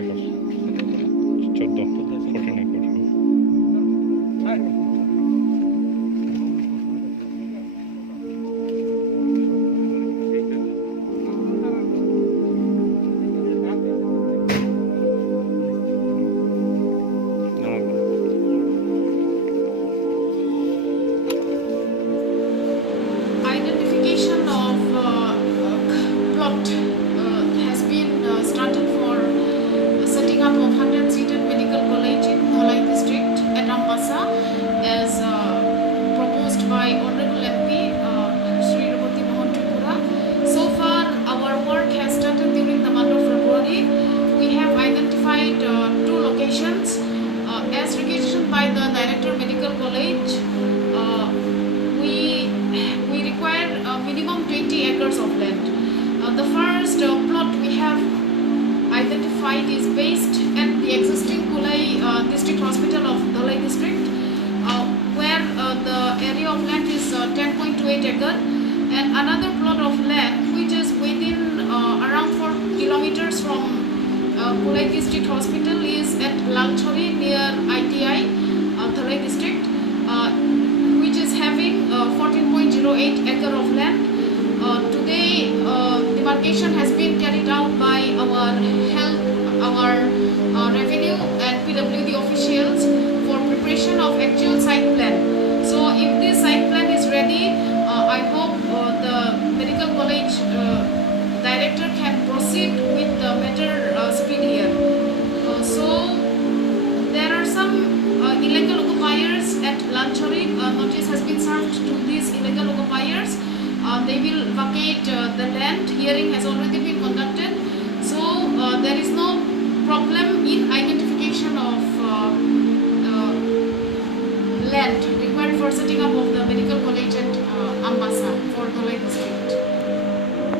Acre? 14 14 acre. Identification of plot has been started for setting up of 100-seated medical college in Dholai district at Ambassa as proposed by Honorable MP Sri Robati Mohan Tripura. So far, our work has started during the month of February. We have identified 2 locations as requisitioned by the Director Medical College. We require minimum 20 acres of land. The first plot we have identified is based at the existing Kulai District Hospital of Dholai district, where the area of land is 10.28 acre, and another plot of land which is within around 4 kilometers from Kulai District Hospital is at Langchori near ITI, Dholai district, which is having 14.08 acre of land. Today, demarcation has been carried out by our health, our revenue and PWD officials for preparation of actual site plan. So, if this site plan is ready, I hope the medical college director can proceed with the matter speed here. So, there are some illegal occupiers at Langchori. Notice has been served to these illegal occupiers. They will vacate the land. Hearing has already been conducted. So there is no problem in identification of land required for setting up of the medical college at Ambassa for Dholai district.